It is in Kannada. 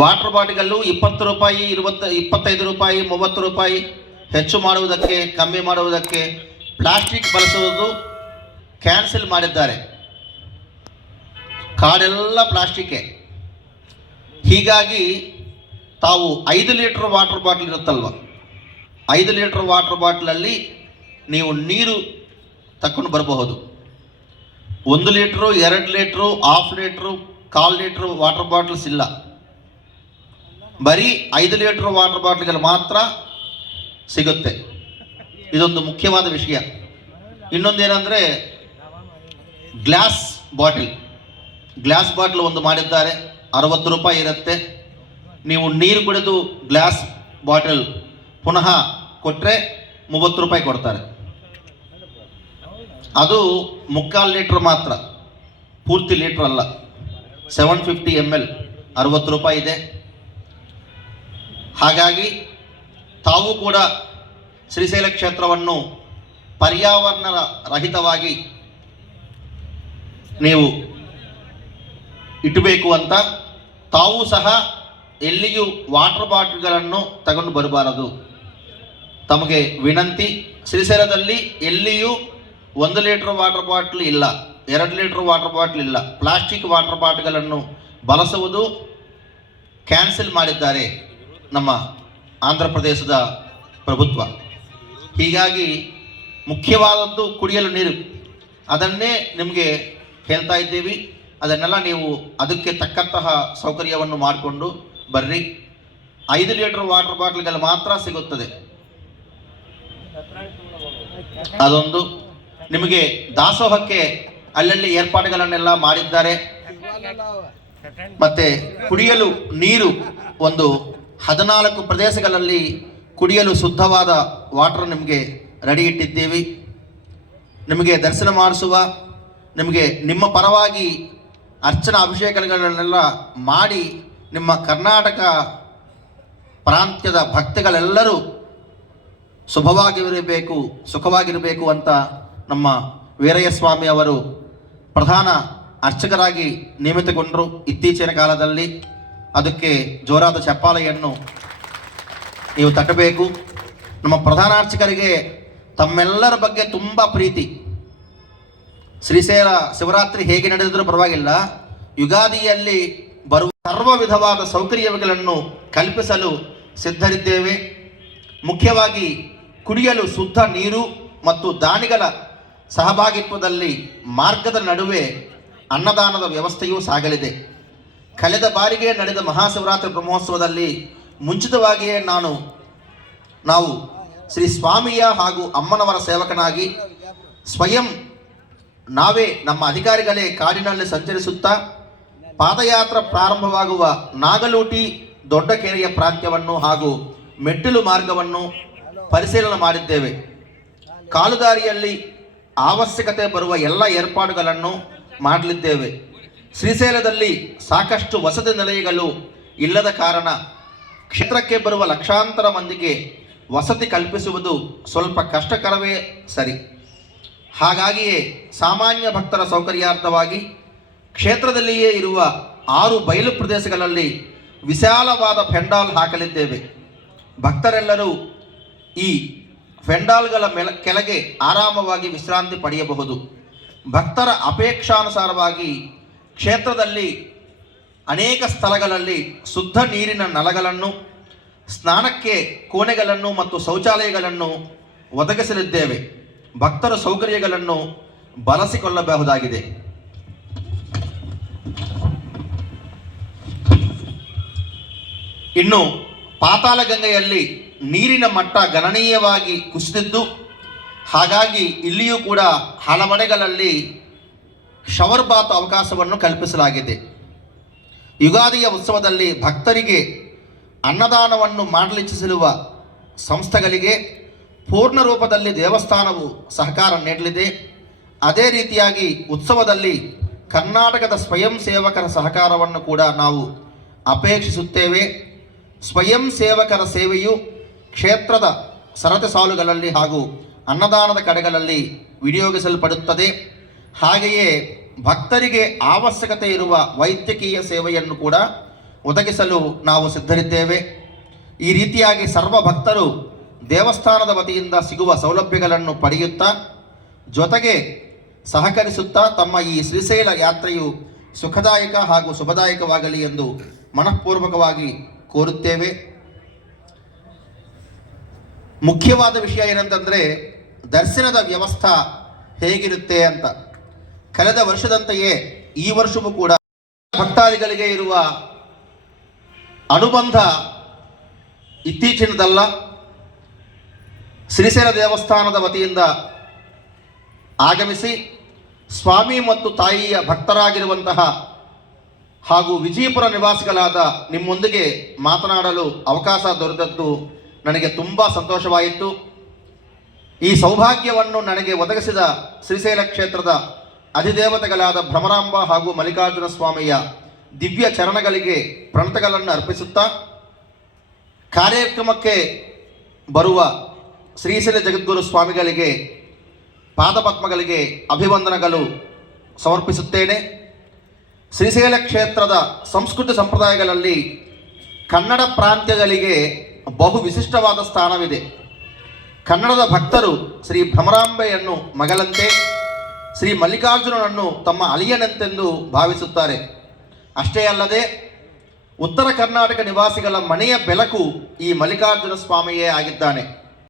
ವಾಟರ್ ಬಾಟಿಗಲ್ಲು ಇಪ್ಪತ್ತು ರೂಪಾಯಿ, ಇರುವತ್ತ, ಇಪ್ಪತ್ತೈದು ರೂಪಾಯಿ, ಮೂವತ್ತು ರೂಪಾಯಿ, ಹೆಚ್ಚು ಮಾಡುವುದಕ್ಕೆ, ಕಮ್ಮಿ ಮಾಡುವುದಕ್ಕೆ ಪ್ಲಾಸ್ಟಿಕ್ ಬಳಸುವುದು ಕ್ಯಾನ್ಸಲ್ ಮಾಡಿದ್ದಾರೆ. ಕಾಡೆಲ್ಲ ಪ್ಲಾಸ್ಟಿಕ್ಕೆ ಹೀಗಾಗಿ ತಾವು ಐದು ಲೀಟ್ರ್ ವಾಟರ್ ಬಾಟ್ಲ್ ಇರುತ್ತಲ್ವ? ಐದು ಲೀಟ್ರ್ ವಾಟರ್ ಬಾಟ್ಲಲ್ಲಿ ನೀವು ನೀರು ತಕೊಂಡು ಬರಬಹುದು. ಒಂದು ಲೀಟ್ರು, ಎರಡು ಲೀಟ್ರು, ಹಾಫ್ ಲೀಟ್ರು, ಕಾಲು ಲೀಟ್ರು ವಾಟರ್ ಬಾಟ್ಲ್ಸ್ ಇಲ್ಲ. ಬರೀ ಐದು ಲೀಟರ್ ವಾಟರ್ ಬಾಟ್ಲ್ಗಳು ಮಾತ್ರ ಸಿಗುತ್ತೆ. ಇದೊಂದು ಮುಖ್ಯವಾದ ವಿಷಯ. ಇನ್ನೊಂದೇನೆಂದರೆ ಗ್ಲಾಸ್ ಬಾಟಲ್. ಗ್ಲಾಸ್ ಬಾಟ್ಲ್ ಒಂದು ಮಾಡಿದ್ದಾರೆ, ಅರವತ್ತು ರೂಪಾಯಿ ಇರುತ್ತೆ. ನೀವು ನೀರು ಕುಡಿದು ಗ್ಲಾಸ್ ಬಾಟಲ್ ಪುನಃ ಕೊಟ್ಟರೆ ಮೂವತ್ತು ರೂಪಾಯಿ ಕೊಡ್ತಾರೆ. ಅದು ಮುಕ್ಕಾಲು ಲೀಟ್ರ್ ಮಾತ್ರ. ಪೂರ್ತಿ ಲೀಟ್ರ್ ಅಲ್ಲ. ಸೆವೆನ್ ಫಿಫ್ಟಿ ಎಂ ಎಲ್ ಅರವತ್ತು ರೂಪಾಯಿ ಇದೆ. ಹಾಗಾಗಿ ತಾವು ಕೂಡ ಶ್ರೀಶೈಲ ಕ್ಷೇತ್ರವನ್ನು ಪರ್ಯಾವರಣ ರಹಿತವಾಗಿ ನೀವು ಇಟ್ಟಬೇಕು ಅಂತ ತಾವು ಸಹ ಎಲ್ಲಿಯೂ ವಾಟರ್ ಬಾಟ್ಲ್ಗಳನ್ನು ತಗೊಂಡು ಬರಬಾರದು. ತಮಗೆ ವಿನಂತಿ, ಶ್ರೀಶೈಲದಲ್ಲಿ ಎಲ್ಲಿಯೂ ಒಂದು ಲೀಟರ್ ವಾಟರ್ ಬಾಟ್ಲ್ ಇಲ್ಲ, ಎರಡು ಲೀಟರ್ ವಾಟರ್ ಬಾಟ್ಲ್ ಇಲ್ಲ, ಪ್ಲಾಸ್ಟಿಕ್ ವಾಟರ್ ಬಾಟ್ಲ್ಗಳನ್ನು ಬಳಸುವುದು ಕ್ಯಾನ್ಸಲ್ ಮಾಡಿದ್ದಾರೆ. ನಮ್ಮ ಆಂಧ್ರ ಪ್ರದೇಶದ ಪ್ರಭುತ್ವ. ಹೀಗಾಗಿ ಮುಖ್ಯವಾದದ್ದು ಕುಡಿಯಲು ನೀರು. ಅದನ್ನೇ ನಿಮಗೆ ಹೇಳ್ತಾ ಇದ್ದೀವಿ. ಅದನ್ನೆಲ್ಲ ನೀವು ಅದಕ್ಕೆ ತಕ್ಕಂತಹ ಸೌಕರ್ಯವನ್ನು ಮಾಡಿಕೊಂಡು ಬರ್ರಿ. ಐದು ಲೀಟರ್ ವಾಟರ್ ಬಾಟ್ಲ್ಗಳು ಮಾತ್ರ ಸಿಗುತ್ತದೆ. ಅದೊಂದು. ನಿಮಗೆ ದಾಸೋಹಕ್ಕೆ ಅಲ್ಲಲ್ಲಿ ಏರ್ಪಾಡುಗಳನ್ನೆಲ್ಲ ಮಾಡಿದ್ದಾರೆ. ಮತ್ತೆ ಕುಡಿಯಲು ನೀರು ಒಂದು ಹದಿನಾಲ್ಕು ಪ್ರದೇಶಗಳಲ್ಲಿ ಕುಡಿಯಲು ಶುದ್ಧವಾದ ವಾಟರ್ ನಿಮಗೆ ರೆಡಿ ಇಟ್ಟಿದ್ದೀವಿ. ನಿಮಗೆ ದರ್ಶನ ಮಾಡಿಸುವ, ನಿಮಗೆ ನಿಮ್ಮ ಪರವಾಗಿ ಅರ್ಚನಾ ಅಭಿಷೇಕಗಳನ್ನೆಲ್ಲ ಮಾಡಿ ನಿಮ್ಮ ಕರ್ನಾಟಕ ಪ್ರಾಂತ್ಯದ ಭಕ್ತಿಗಳೆಲ್ಲರೂ ಶುಭವಾಗಿರಬೇಕು, ಸುಖವಾಗಿರಬೇಕು ಅಂತ ನಮ್ಮ ವೀರಯ್ಯ ಸ್ವಾಮಿ ಅವರು ಪ್ರಧಾನ ಅರ್ಚಕರಾಗಿ ನೇಮಿತಗೊಂಡರು ಇತ್ತೀಚಿನ ಕಾಲದಲ್ಲಿ. ಅದಕ್ಕೆ ಜೋರಾದ ಚಪ್ಪಾಲೆಯನ್ನು ನೀವು ತಟ್ಟಬೇಕು. ನಮ್ಮ ಪ್ರಧಾನ ಅರ್ಚಕರಿಗೆ ತಮ್ಮೆಲ್ಲರ ಬಗ್ಗೆ ತುಂಬ ಪ್ರೀತಿ. ಶ್ರೀಶೈಲ ಶಿವರಾತ್ರಿ ಹೇಗೆ ನಡೆದಿದ್ರೂ ಪರವಾಗಿಲ್ಲ. ಯುಗಾದಿಯಲ್ಲಿ ಬರುವ ಸರ್ವ ವಿಧವಾದ ಸೌಕರ್ಯಗಳನ್ನು ಕಲ್ಪಿಸಲು ಸಿದ್ಧರಿದ್ದೇವೆ. ಮುಖ್ಯವಾಗಿ ಕುಡಿಯಲು ಶುದ್ಧ ನೀರು ಮತ್ತು ದಾನಿಗಳ ಸಹಭಾಗಿತ್ವದಲ್ಲಿ ಮಾರ್ಗದ ನಡುವೆ ಅನ್ನದಾನದ ವ್ಯವಸ್ಥೆಯೂ ಸಾಗಲಿದೆ. ಕಳೆದ ಬಾರಿಗೆ ನಡೆದ ಮಹಾಶಿವರಾತ್ರಿ ಬ್ರಹ್ಮೋತ್ಸವದಲ್ಲಿ ಮುಂಚಿತವಾಗಿಯೇ ನಾನು, ನಾವು ಶ್ರೀ ಸ್ವಾಮಿಯ ಹಾಗೂ ಅಮ್ಮನವರ ಸೇವಕನಾಗಿ ಸ್ವಯಂ ನಾವೇ ನಮ್ಮ ಅಧಿಕಾರಿಗಳೇ ಕಾಡಿನಲ್ಲಿ ಸಂಚರಿಸುತ್ತಾ ಪಾದಯಾತ್ರೆ ಪ್ರಾರಂಭವಾಗುವ ನಾಗಲೂಟಿ ದೊಡ್ಡ ಕೆರೆಯ ಪ್ರಾಂತ್ಯವನ್ನು ಹಾಗೂ ಮೆಟ್ಟಿಲು ಮಾರ್ಗವನ್ನು ಪರಿಶೀಲನೆ ಮಾಡಿದ್ದೇವೆ. ಕಾಲುದಾರಿಯಲ್ಲಿ ಅವಶ್ಯಕತೆ ಬರುವ ಎಲ್ಲ ಏರ್ಪಾಡುಗಳನ್ನು ಮಾಡಲಿದ್ದೇವೆ. ಶ್ರೀಶೈಲದಲ್ಲಿ ಸಾಕಷ್ಟು ವಸತಿ ನಿಲಯಗಳು ಇಲ್ಲದ ಕಾರಣ ಕ್ಷೇತ್ರಕ್ಕೆ ಬರುವ ಲಕ್ಷಾಂತರ ಮಂದಿಗೆ ವಸತಿ ಕಲ್ಪಿಸುವುದು ಸ್ವಲ್ಪ ಕಷ್ಟಕರವೇ ಸರಿ. ಹಾಗಾಗಿಯೇ ಸಾಮಾನ್ಯ ಭಕ್ತರ ಸೌಕರ್ಯಾರ್ಥವಾಗಿ ಕ್ಷೇತ್ರದಲ್ಲಿಯೇ ಇರುವ ಆರು ಬಯಲು ಪ್ರದೇಶಗಳಲ್ಲಿ ವಿಶಾಲವಾದ ಫೆಂಡಾಲ್ ಹಾಕಲಿದ್ದೇವೆ. ಭಕ್ತರೆಲ್ಲರೂ ಈ ಫೆಂಡಾಲ್ಗಳ ಮೇಲ ಕೆಳಗೆ ಆರಾಮವಾಗಿ ವಿಶ್ರಾಂತಿ ಪಡೆಯಬಹುದು. ಭಕ್ತರ ಅಪೇಕ್ಷಾನುಸಾರವಾಗಿ ಕ್ಷೇತ್ರದಲ್ಲಿ ಅನೇಕ ಸ್ಥಳಗಳಲ್ಲಿ ಶುದ್ಧ ನೀರಿನ ನಲಗಳನ್ನು ಸ್ನಾನಕ್ಕೆ ಕೋಣೆಗಳನ್ನು ಮತ್ತು ಶೌಚಾಲಯಗಳನ್ನು ಒದಗಿಸಲಿದ್ದೇವೆ. ಭಕ್ತರ ಸೌಕರ್ಯಗಳನ್ನು ಬಳಸಿಕೊಳ್ಳಬಹುದಾಗಿದೆ. ಇನ್ನು ಪಾತಾಳಗಂಗೆಯಲ್ಲಿ ನೀರಿನ ಮಟ್ಟ ಗಣನೀಯವಾಗಿ ಕುಸಿದಿದ್ದು, ಹಾಗಾಗಿ ಇಲ್ಲಿಯೂ ಕೂಡ ಹಲವೆಡೆಗಳಲ್ಲಿ ಶವರ್ ಬಾತ್ ಅವಕಾಶವನ್ನು ಕಲ್ಪಿಸಲಾಗಿದೆ. ಯುಗಾದಿಯ ಉತ್ಸವದಲ್ಲಿ ಭಕ್ತರಿಗೆ ಅನ್ನದಾನವನ್ನು ಮಾಡಲಿಚ್ಛಿಸಿರುವ ಸಂಸ್ಥೆಗಳಿಗೆ ಪೂರ್ಣ ರೂಪದಲ್ಲಿ ದೇವಸ್ಥಾನವು ಸಹಕಾರ ನೀಡಲಿದೆ. ಅದೇ ರೀತಿಯಾಗಿ ಉತ್ಸವದಲ್ಲಿ ಕರ್ನಾಟಕದ ಸ್ವಯಂ ಸೇವಕರ ಸಹಕಾರವನ್ನು ಕೂಡ ನಾವು ಅಪೇಕ್ಷಿಸುತ್ತೇವೆ. ಸ್ವಯಂ ಸೇವಕರ ಸೇವೆಯು ಕ್ಷೇತ್ರದ ಸರತಿ ಸಾಲುಗಳಲ್ಲಿ ಹಾಗೂ ಅನ್ನದಾನದ ಕಡೆಗಳಲ್ಲಿ ವಿನಿಯೋಗಿಸಲ್ಪಡುತ್ತದೆ. ಹಾಗೆಯೇ ಭಕ್ತರಿಗೆ ಅವಶ್ಯಕತೆ ಇರುವ ವೈದ್ಯಕೀಯ ಸೇವೆಯನ್ನು ಕೂಡ ಒದಗಿಸಲು ನಾವು ಸಿದ್ಧರಿದ್ದೇವೆ. ಈ ರೀತಿಯಾಗಿ ಸರ್ವ ಭಕ್ತರು ದೇವಸ್ಥಾನದ ವತಿಯಿಂದ ಸಿಗುವ ಸೌಲಭ್ಯಗಳನ್ನು ಪಡೆಯುತ್ತಾ, ಜೊತೆಗೆ ಸಹಕರಿಸುತ್ತಾ ತಮ್ಮ ಈ ಶ್ರೀಶೈಲ ಯಾತ್ರೆಯು ಸುಖದಾಯಕ ಹಾಗೂ ಶುಭದಾಯಕವಾಗಲಿ ಎಂದು ಮನಃಪೂರ್ವಕವಾಗಿ ಕೋರುತ್ತೇವೆ. ಮುಖ್ಯವಾದ ವಿಷಯ ಏನಂತಂದರೆ, ದರ್ಶನದ ವ್ಯವಸ್ಥೆ ಹೇಗಿರುತ್ತೆ ಅಂತ. ಕಳೆದ ವರ್ಷದಂತೆಯೇ ಈ ವರ್ಷವೂ ಕೂಡ ಭಕ್ತಾದಿಗಳಿಗೆ ಇರುವ ಅನುಬಂಧ ಇತ್ತೀಚಿನದಲ್ಲ. ಶ್ರೀಶೈಲ ದೇವಸ್ಥಾನದ ವತಿಯಿಂದ ಆಗಮಿಸಿ ಸ್ವಾಮಿ ಮತ್ತು ತಾಯಿಯ ಭಕ್ತರಾಗಿರುವಂತಹ ಹಾಗೂ ವಿಜಯಪುರ ನಿವಾಸಿಗಳಾದ ನಿಮ್ಮೊಂದಿಗೆ ಮಾತನಾಡಲು ಅವಕಾಶ ದೊರೆತದ್ದು ನನಗೆ ತುಂಬ ಸಂತೋಷವಾಯಿತು. ಈ ಸೌಭಾಗ್ಯವನ್ನು ನನಗೆ ಒದಗಿಸಿದ ಶ್ರೀಶೈಲ ಕ್ಷೇತ್ರದ ಅಧಿದೇವತೆಗಳಾದ ಭ್ರಮರಾಂಬ ಹಾಗೂ ಮಲ್ಲಿಕಾರ್ಜುನ ಸ್ವಾಮಿಯ ದಿವ್ಯ ಚರಣಗಳಿಗೆ ಪ್ರಣತಗಳನ್ನು ಅರ್ಪಿಸುತ್ತಾ ಕಾರ್ಯಕ್ರಮಕ್ಕೆ ಬರುವ ಶ್ರೀಶೈಲ ಜಗದ್ಗುರು ಸ್ವಾಮಿಗಳಿಗೆ, ಪಾದಪದ್ಮಗಳಿಗೆ ಅಭಿವಂದನಗಳು ಸಮರ್ಪಿಸುತ್ತೇನೆ. ಶ್ರೀಶೈಲ ಕ್ಷೇತ್ರದ ಸಂಸ್ಕೃತಿ ಸಂಪ್ರದಾಯಗಳಲ್ಲಿ ಕನ್ನಡ ಪ್ರಾಂತ್ಯಗಳಿಗೆ ಬಹು ವಿಶಿಷ್ಟವಾದ ಸ್ಥಾನವಿದೆ. ಕನ್ನಡದ ಭಕ್ತರು ಶ್ರೀ ಭ್ರಮರಾಂಬೆಯನ್ನು ಮಗಳಂತೆ ಶ್ರೀ ಮಲ್ಲಿಕಾರ್ಜುನನನ್ನು ತಮ್ಮ ಅಳಿಯನಂತೆಂದು ಭಾವಿಸುತ್ತಾರೆ. ಅಷ್ಟೇ ಅಲ್ಲದೆ, ಉತ್ತರ ಕರ್ನಾಟಕ ನಿವಾಸಿಗಳ ಮನೆಯ ಬೆಳಕು ಈ ಮಲ್ಲಿಕಾರ್ಜುನ ಸ್ವಾಮಿಯೇ ಆಗಿದ್ದಾನೆ.